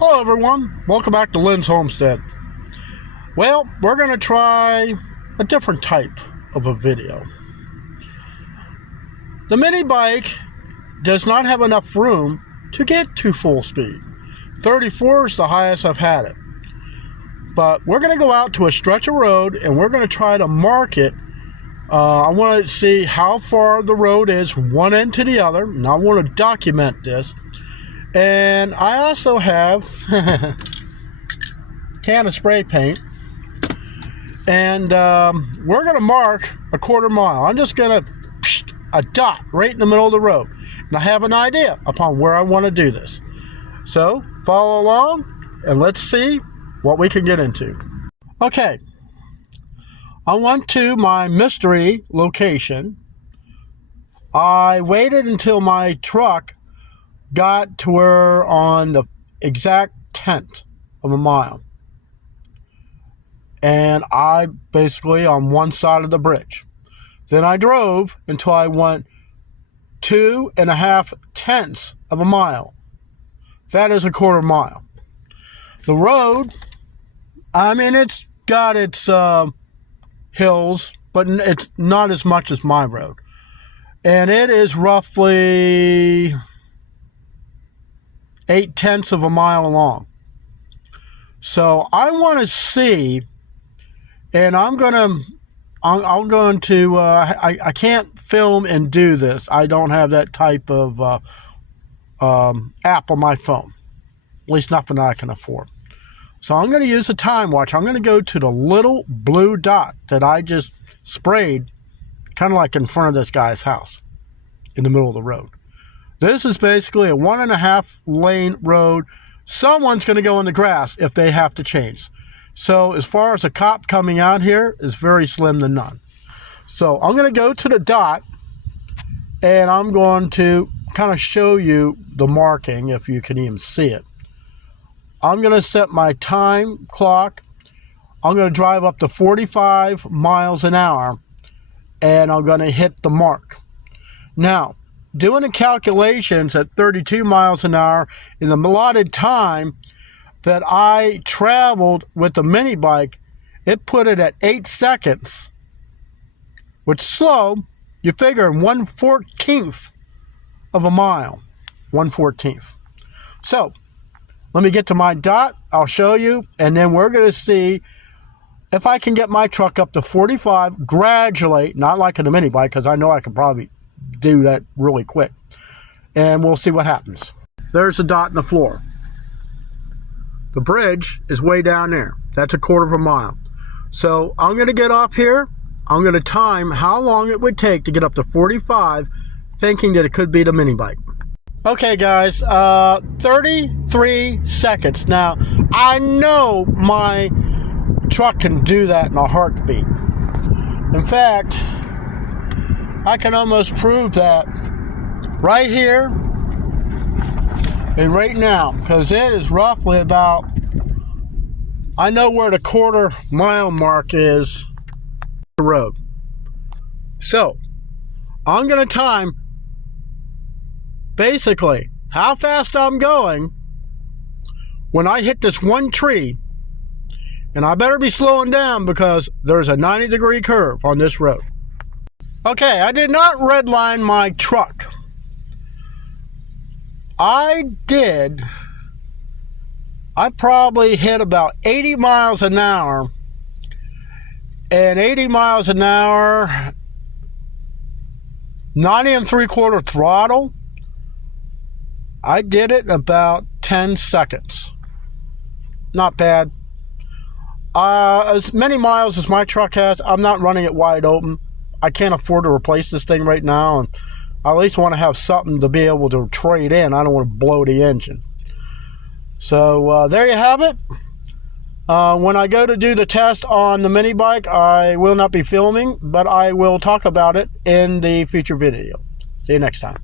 Hello everyone, welcome back to Lynn's Homestead. Well, we're going to try a different type of a video. The mini bike does not have enough room to get to full speed. 34 is the highest I've had it. But we're going to go out to a stretch of road and we're going to try to mark it. I want to see how far the road is one end to the other, and I want to document this. And I also have a can of spray paint, and we're going to mark a quarter mile. I'm just going to a dot right in the middle of the road, and I have an idea upon where I want to do this. So follow along and let's see what we can get into. Okay, I went to my mystery location. I waited until my truck got to where on the exact 10th of a mile, and I basically on one side of the bridge. Then I drove until I went 2.5 tenths of a mile. That is a quarter mile. The road, I mean, it's got its hills, but it's not as much as my road, and it is roughly 8 tenths of a mile long. So I want to see, and I can't film and do this. I don't have that type of app on my phone, at least nothing I can afford. So I'm going to use a time watch. I'm going to go to the little blue dot that I just sprayed, kind of like in front of this guy's house in the middle of the road. This is basically a 1.5 lane road. Someone's going to go in the grass if they have to change. So as far as a cop coming out here is very slim to none. So I'm going to go to the dot and I'm going to kind of show you the marking if you can even see it. I'm going to set my time clock. I'm going to drive up to 45 miles an hour and I'm going to hit the mark. Now, doing the calculations at 32 miles an hour in the allotted time that I traveled with the mini bike, it put it at 8 seconds, which is slow. You figure 1/14 of a mile, 1/14. So let me get to my dot. I'll show you, and then we're going to see if I can get my truck up to 45 gradually, not like in the mini bike, because I know I can probably do that really quick, and we'll see what happens. There's a dot in the floor. The bridge is way down there. That's a quarter of a mile. So I'm going to get off here. I'm going to time how long it would take to get up to 45, thinking that it could be the mini bike. Okay guys, 33 seconds. Now I know my truck can do that in a heartbeat. In fact, I can almost prove that right here and right now, because it is roughly about, I know where the quarter mile mark is the road. So I'm going to time basically how fast I'm going when I hit this one tree, and I better be slowing down because there's a 90-degree curve on this road. Okay, I did not redline my truck. I probably hit about 80 miles an hour, and 80 miles an hour, 90 3/4 throttle. I did it in about 10 seconds. Not bad. As many miles as my truck has, I'm not running it wide open. I can't afford to replace this thing right now, and I at least want to have something to be able to trade in. I don't want to blow the engine. So there you have it. When I go to do the test on the mini bike, I will not be filming, but I will talk about it in the future video. See you next time.